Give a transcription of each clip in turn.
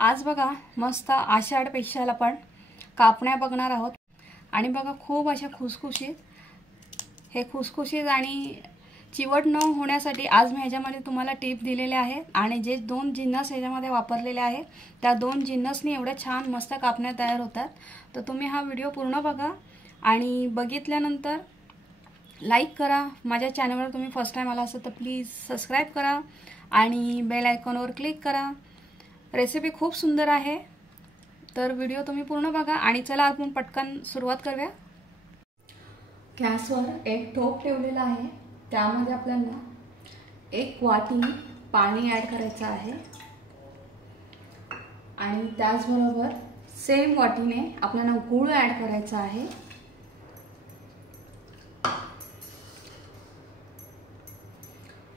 आज बघा मस्त आषाढ स्पेशल आपण कापण्या बघणार आहोत। आणि बघा खूप अशा खुसखुशीत, हे खुसखुशीत आणि चिवट न होण्यासाठी आज मी ह्याच्यामध्ये तुम्हाला टिप दिलेले आहे। आणि जे दोन जिन्नस ह्याच्यामध्ये वापरलेले आहे त्या दोन जिन्नसनी एवढे छान मस्त कापण्या तयार होतात। तर तुम्ही हा व्हिडिओ पूर्ण बघा आणि बघितल्यानंतर लाईक करा। माझ्या चॅनलवर तुम्ही फर्स्ट टाइम आला असाल तर प्लीज सबस्क्राइब करा आणि बेल आयकॉनवर क्लिक करा। रेसिपी खूप सुंदर आहे, तर व्हिडिओ तुम्ही पूर्ण बघा। आणि चला आपण पटकन सुरुवात करूया। गॅसवर एक टोप ठेवलेला आहे, त्यामध्ये आपल्याला एक वाटी पाणी ॲड करायचं आहे आणि त्याचबरोबर सेम वाटीने आपल्याला गूळ ॲड करायचा आहे।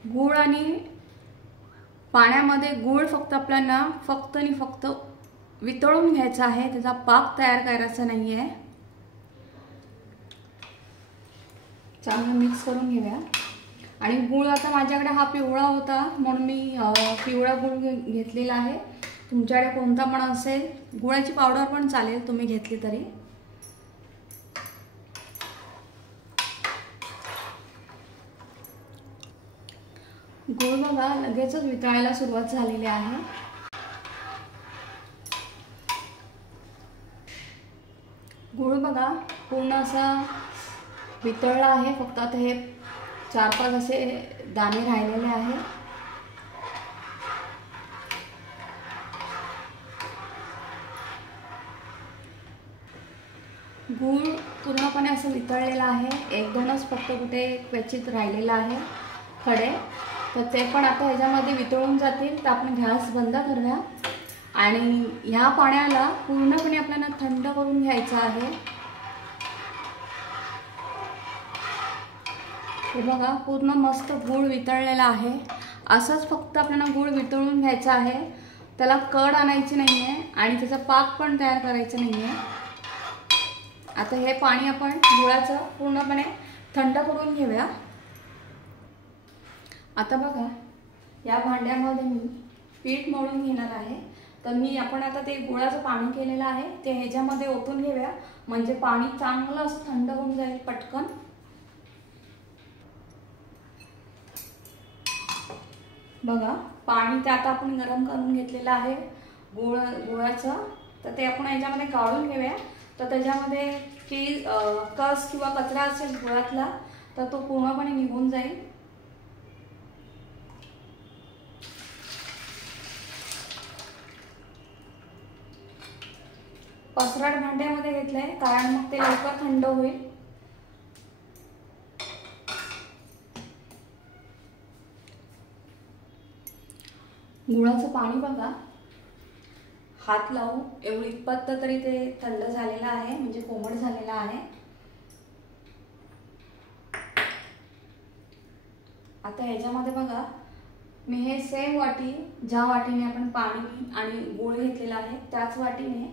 गूळ आणि पाण्यामध्ये गूळ आपल्याला फक्त आणि फक्त वितळून घ्यायचा आहे, त्याचा पाक तयार करायचा नाही आहे। चांगलं मिक्स करून घेऊया। आणि गूळ आता माझ्याकडे हा पिवळा होता म्हणून मी पिवळा गूळ घेतलेला आहे। तुमच्याकडे कोणता पण असेल, गुळाची पावडर पण चालेल तुम्ही घेतली तरी। गूळ बघा लगेचच वितळायला सुरुवात झालेली आहे। गूळ बघा पूर्ण असा वितळला आहे, फक्त आता हे 4-5 असे दाणे राहिलेले आहे। गूळ पूर्णपणे असं वितळलेला आहे, 1-2च फक्त कुठे क्वचित राहिलेला आहे खडे, तर ते पण आता ह्याच्यामध्ये वितळून जातील। तर आपण गॅस बंद करूया आणि ह्या पाण्याला पूर्णपणे आपल्याला थंड करून घ्यायचं आहे। हे बघा पूर्ण मस्त गूळ वितळलेला आहे। असंच फक्त आपल्याला गूळ वितळून घ्यायचा आहे, त्याला कड आणायची नाही आहे आणि त्याचा पाक पण तयार करायचा नाही आहे। आता हे पाणी आपण गुळाचं पूर्णपणे थंड करून घेऊया। आता बघा या भांड्यामध्ये मी पीठ मळून घेणार आहे। तर आपण आता ते गुळाचं पाणी केलेलं आहे ते ह्याच्यामध्ये ओतून घेऊया, म्हणजे पाणी चांगलं असं थंड होऊन जाईल पटकन। बघा पाणी ते आता आपण गरम करून घेतलेलं आहे गुळाचं, तर ते आपण ह्याच्यामध्ये काढून घेऊया। तर त्याच्यामध्ये की कस किंवा कचरा असेल गुळातला तर तो पूर्णपणे निघून जाईल। पसरट भांड्यामध्ये घेतलंय कारण मग ते लवकर थंड होईल। गुळाचं पाणी बघा हात लावून एवढी इतपत तरी ते थंड झालेलं आहे, म्हणजे कोमट झालेलं आहे। आता ह्याच्यामध्ये बघा मी हे सेम वाटी, ज्या वाटीने आपण पाणी आणि गूळ घेतलेला आहे त्याच वाटीने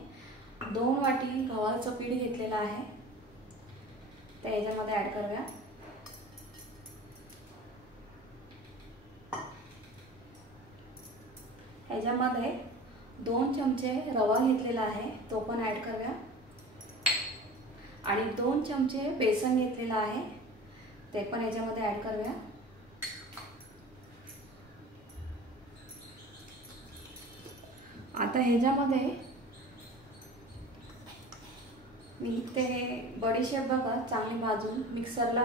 2 वाटी गव्हाचं पीठ घेतलेलं आहे, ते ह्याच्यामध्ये ॲड करूया। ह्याच्यामध्ये 2 चमचे रवा घेतलेला आहे, तो पण ॲड करूया। आणि 2 चमचे बेसन घेतलेला आहे, ते पण ह्याच्यामध्ये ॲड करूया। आता ह्याच्यामध्ये मी ते बडीशेप बघा चांगली भाजून मिक्सरला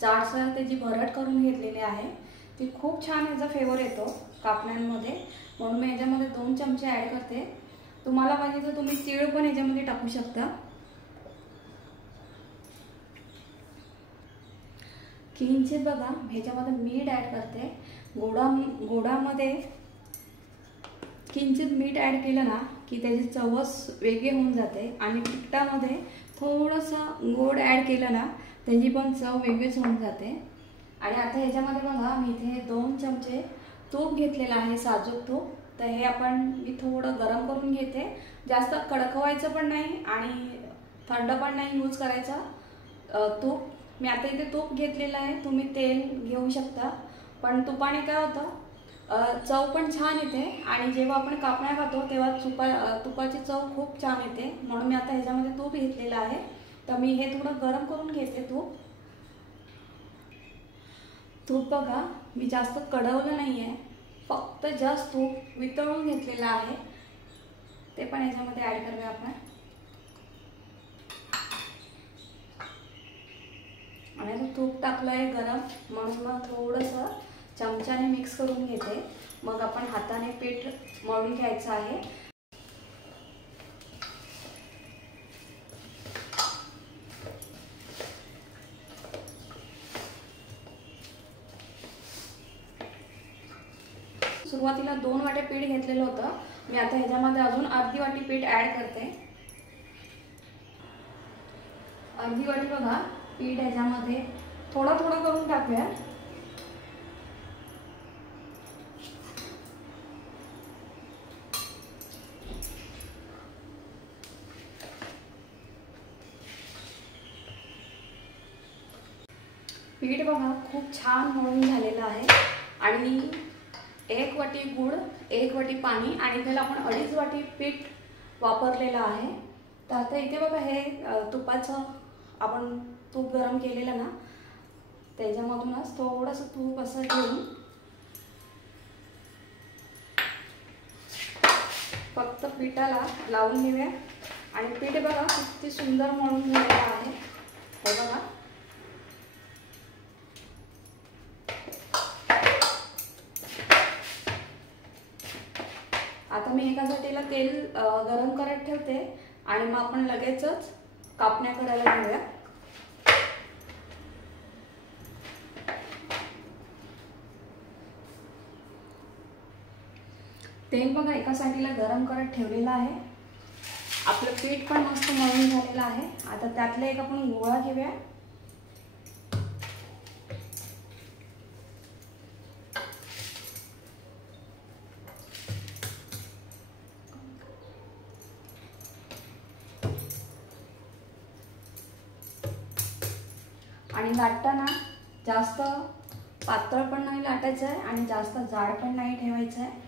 जाडसर त्याची भरड करून घेतलेली आहे, ती खूप छान ह्याचा फ्लेवर येतो कापण्यांमध्ये, म्हणून मी ह्याच्यामध्ये 2 चमचे ॲड करते। तुम्हाला पाहिजे तर तुम्ही तीळ पण ह्याच्यामध्ये टाकू शकता। किंचित बघा ह्याच्यामध्ये मीठ ॲड करते। गोडामध्ये किंचित मीठ ॲड केलं ना की त्याची चवच वेगळी होऊन जाते। आणि तिखटामध्ये थोडंसं गोड ॲड केलं ना त्याची पण चव वेगळीच होऊन जाते। आणि आता ह्याच्यामध्ये बघा मी इथे 2 चमचे तूप घेतलेलं आहे, साजूक तूप। तर हे मी थोडं गरम करून घेते, जास्त कडकवायचं पण नाही आणि थंड पण नाही यूज करायचा तूप। मी आता इथे तूप घेतलेलं आहे, तुम्ही तेल घेऊ शकता, पण तुपाने काय होतं चव पण छान येते आणि जेव्हा आपण कापण्या खातो तेव्हा तुपाची चव खूप छान येते. म्हणून मी आता ह्याच्यामध्ये तूप घेतलेलं आहे. तर मी हे थोडं गरम करून घेते तूप बघा मी जास्त कढवलं नाही आहे, फक्त जस्ट तूप वितळून घेतलेलं आहे. ते पण ह्याच्यामध्ये ॲड करूया आपण. आणि आता तूप टाकलं आहे गरम, म्हणून मग थोडंसं चमच्याने मिक्स करून घेते. मग आपण हाताने पीठ मळून घ्यायचं आहे. सुरुवातीला 2 वाटे पीठ घेतलेलं होतं. मी आता ह्याच्यामध्ये अजून अर्धी वाटी पीठ ॲड करते. अर्धी वाटी बघा पीठ ह्याच्यामध्ये थोडं थोडं करून टाकूया. पीठ बघा खूप छान मळून झालेलं आहे. आणि 1 वाटी गूळ, 1 वाटी पाणी आणि त्याला आपण 2.5 वाटी पीठ वापरलेलं आहे. तर आता इथे बघा हे तुपाचं आपण तूप गरम केलेलं ना, त्याच्यामधूनच थोडंसं तूप असं घेऊन फक्त पिठाला लावून घेऊया. आणि पीठ बघा किती सुंदर मळून झालेलं आहे. हे बघा आता मी एका साईडला तेल गरम करत ठेवते आणि मग आपण लगेचच कापण्या करायला घेऊया. तेल बघा एका साईडला गरम करत ठेवलेलं आहे. आपलं पीठ पण मस्त मळून झालेलं आहे. आता त्यातले एक आपण गोळा घेऊया. आणि लाटताना जास्त पातळ पण नाही लाटायचं आहे आणि जास्त जाड पण नाही ठेवायचं आहे.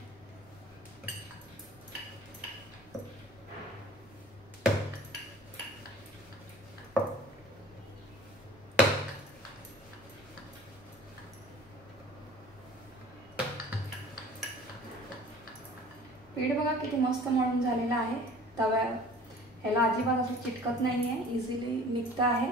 पीठ बघा किती मस्त मळून झालेलं आहे. ह्याला अजिबात असं चिटकत नाही आहे, इझिली निघतं आहे.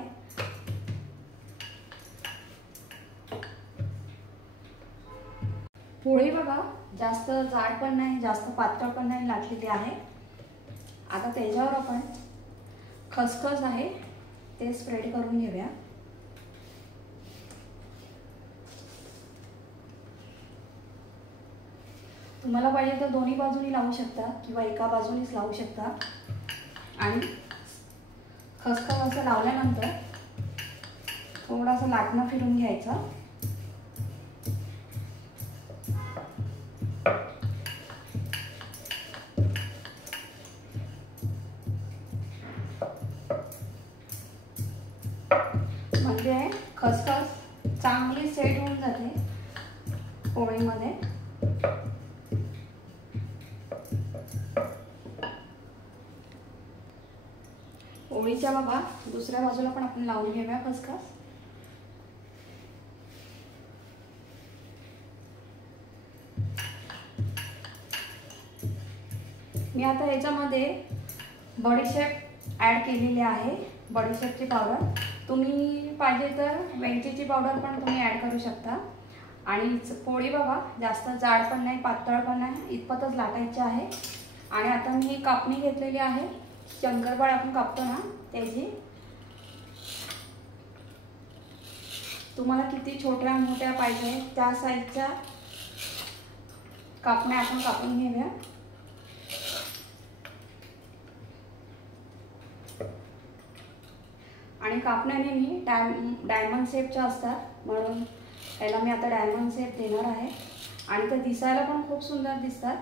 पोळी बघा जास्त जाड पण नाही जास्त पातळ पण नाही लाटलेली आहे. आता त्याच्यावर आपण खसखस आहे ते स्प्रेड करून घेऊया. तुम्हाला पाहिजे तर दोन्ही बाजूनी लावू शकता किंवा एका बाजूनीच लावू शकता. आणि खसखस असं लावल्यानंतर थोडंसं लाटणं फिरून घ्यायचं. म्हणजे खसखस चांगली सेट होऊन जाते पोळीमध्ये. पोळीच्या बघा दुसऱ्या बाजूला पण आपण लावून घेऊया खसखस. मी आता याच्यामध्ये बडीशेप ॲड केलेली आहे, बडीशेपची पावडर. तुम्ही पाहिजे तर वेलचीची पावडर पण तुम्ही ॲड करू शकता. आणि पोळी बघा जास्त जाड पण नाही पातळ पण नाही, इतपतच लाटायची आहे. आणि आता मी कापणी घेतलेली आहे, शंकरपाळी आपण कापतो ना त्याची. तुम्हाला किती छोट्या मोठ्या पाहिजे त्या साईजच्या कापण्या आपण कापून घेऊया. आणि कापण्या नेहमी डायमंड शेपच्या असतात, म्हणून याला मी आता डायमंड शेप देणार आहे. आणि ते दिसायला पण खूप सुंदर दिसतात.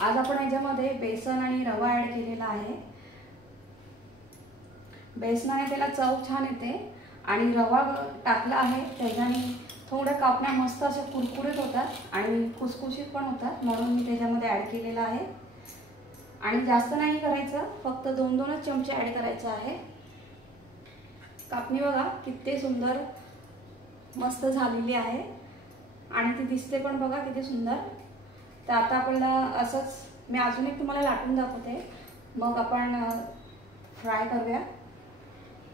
आज आपण याच्यामध्ये बेसन आणि रवा ॲड केलेला आहे. बेसनाने त्याला चव छान येते आणि रवा टाकला आहे त्याच्याने थोड्या कापण्या मस्त अशा कुरकुरीत होतात आणि खुसखुशीत पण होतात, म्हणून मी त्याच्यामध्ये ॲड केलेला आहे. आणि जास्त नाही करायचं, फक्त 2-2च चमचे ॲड करायचं आहे. कापणी बघा किती सुंदर मस्त झालेली आहे आणि ती दिसते पण बघा किती सुंदर. तर आता आपल्याला असंच मी अजून एक तुम्हाला लाटून दाखवते, मग आपण फ्राय करूया.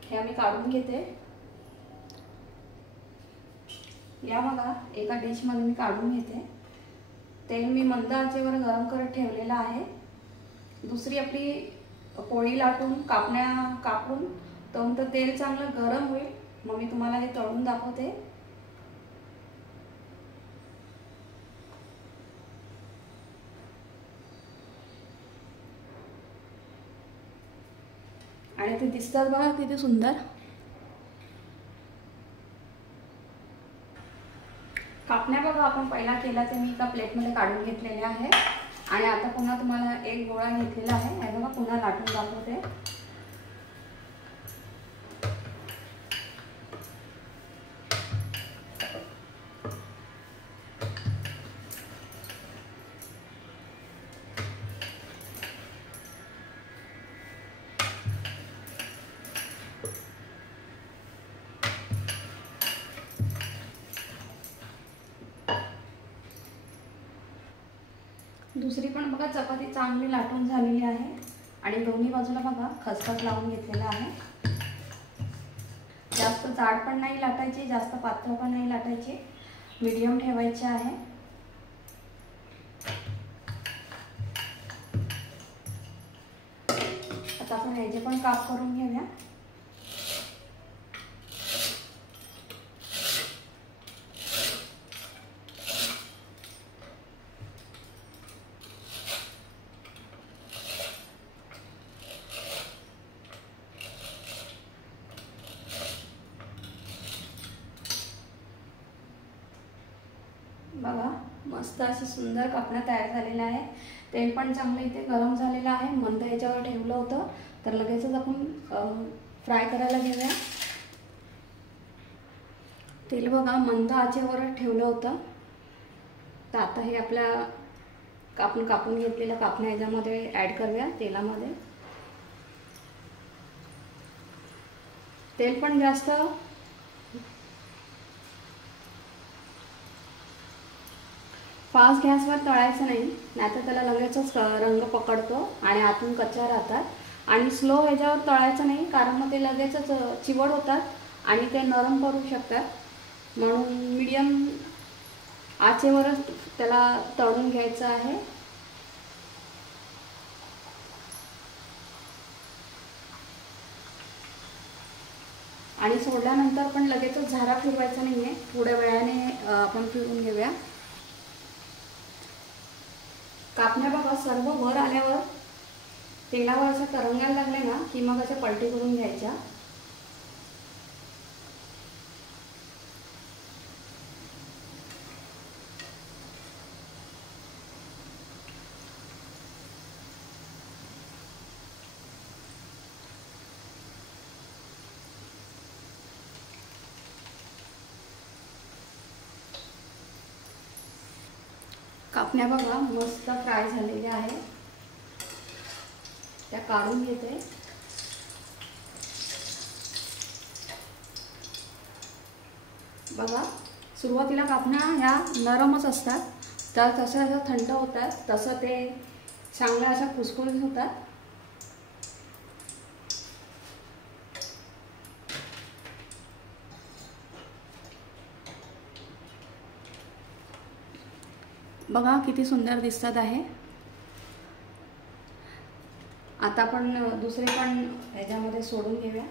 हे आम्ही काढून घेते. या बघा एका डिशमध्ये मी काढून घेते. तेल मी मंद आचेवर गरम करत ठेवलेलं आहे. दुसरी आपली पोळी लाटून कापण्या कापून तर तेल चांगलं गरम होईल, मग मी तुम्हाला हे तळून दाखवते. आणि ते दिसतात बघा किती सुंदर. कापण्या बघा आपण पहिला केला ते मी एका प्लेटमध्ये काढून घेतलेले आहे. आणि आता पुन्हा तुम्हाला एक गोळा घेतलेला आहे, हे बघा पुन्हा लाटून दाखवते. दुसरी पण बघा चपाती चांगली लाटून झालेली आहे आणि दोन्ही बाजूला बघा खसखस लावून घेतलेला आहे. जास्त जाड पण नाही लाटायची, जास्त पातळ पण नाही लाटायची, मीडियम ठेवायचे आहे. आता आपण ह्याचे पण काप करून घेऊया. बघा मस्त अशी सुंदर कापण्या तयार झालेल्या आहे. तेल पण चांगलं इथे गरम झालेलं आहे. मंद याच्यावर ठेवलं होतं, तर लगेचच आपण फ्राय करायला घेऊया. तेल बघा मंद आचेवर ठेवलं होतं. तर आता हे आपल्या आपण कापून घेतलेल्या कापण्या याच्यामध्ये ॲड करूया तेलामध्ये. तेल पण जास्त फास्ट गॅसवर तळायचं नाही, नाहीतर त्याला लगेचच रंग पकडतो आणि आतून कच्च्या राहतात. आणि स्लो ह्याच्यावर तळायचं नाही, कारण मग ते लगेचच चिवट होतात आणि ते नरम करू शकतात. म्हणून मीडियम आचेवरच त्याला तळून घ्यायचं आहे. आणि सोडल्यानंतर पण लगेचच झारा फिरवायचा नाही आहे, थोड्या वेळाने आपण फिरवून घेऊया. कापण्या बघा सर्व वर आल्यावर तेलावर असं तरंगायला लागले ना की मग अशा पलटी करून घ्यायच्या. कापण्या बघा मस्त फ्राय झालेल्या आहे, त्या काढून घेते. बघा सुरुवातीला कापण्या ह्या नरमच असतात, तर जसं जसं थंड होतात तसं ते चांगल्या अशा खुसखुशीत होतात. बघा किती सुंदर दिसतात आहे. आता आपण दुसरे पण ह्याच्यामध्ये सोडून घेऊया.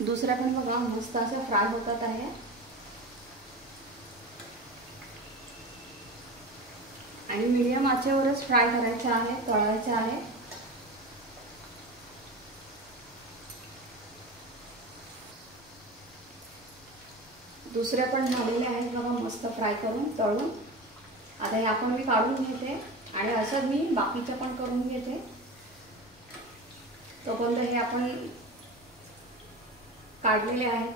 दुसऱ्या पण बघा मस्त असे फ्राय होतात आहे. आणि मीडियम आचेवरच फ्राय करायचे आहे, तळायचे आहे. दुसरे पण झालेले आहेत बघा मस्त फ्राय करून तळून. आता हे आपण मी काढून घेते आणि असंच मी बाकीचं पण करून घेते. तोपर्यंत हे आपण काढलेले आहेत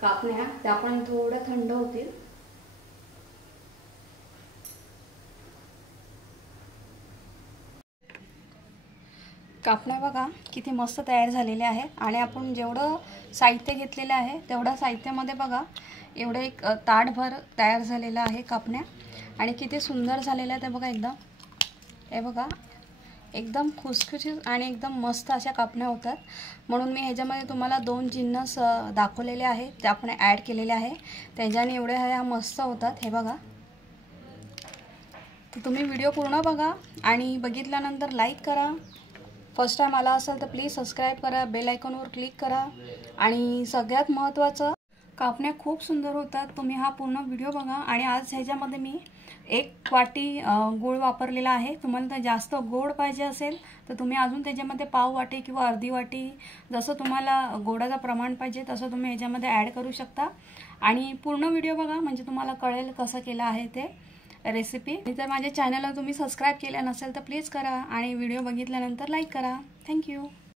कापण्या त्या पण थोडं थंड होतील. कापण्या बघा किती मस्त तयार झालेले आहेत. आणि आपण जेवढं साहित्य घेतलेलं आहे तेवढ्या साहित्यामध्ये बघा एवढं एक ताटभर तयार झालेलं आहे कापण्या. आणि किती सुंदर झालेलं आहे ते बघा एकदम. हे बघा एकदम खुसखुशीत आणि एकदम मस्त अशा कापण्या होतात. म्हणून मी ह्याच्यामध्ये तुम्हाला 2 जिन्नस दाखवलेले आहे ते आपण ॲड केलेले आहे. त्याच्याने एवढे ह्या मस्त होतात. हे बघा. तर तुम्ही व्हिडिओ पूर्ण बघा आणि बघितल्यानंतर लाईक करा. फर्स्ट टाइम आला असेल तर प्लीज सबस्क्राईब करा, बेल आयकॉनवर क्लिक करा. आणि सगळ्यात महत्त्वाचं कापण्या खूप सुंदर होतात. तुम्ही हा पूर्ण व्हिडिओ बघा. आणि आज ह्याच्यामध्ये मी 1 वाटी गूळ वापरलेला आहे. तुम्हाला तर जास्त गोड पाहिजे असेल तर तुम्ही अजून त्याच्यामध्ये पाव वाटी किंवा अर्धी वाटी जसं तुम्हाला गोडाचं प्रमाण पाहिजे तसं तुम्ही ह्याच्यामध्ये ॲड करू शकता. आणि पूर्ण व्हिडिओ बघा म्हणजे तुम्हाला कळेल कसं केलं आहे ते रेसिपी. तर माझ्या चॅनलला तुम्ही सबस्क्राईब केलं नसेल तर प्लीज करा आणि व्हिडिओ बघितल्यानंतर लाईक करा. थँक्यू.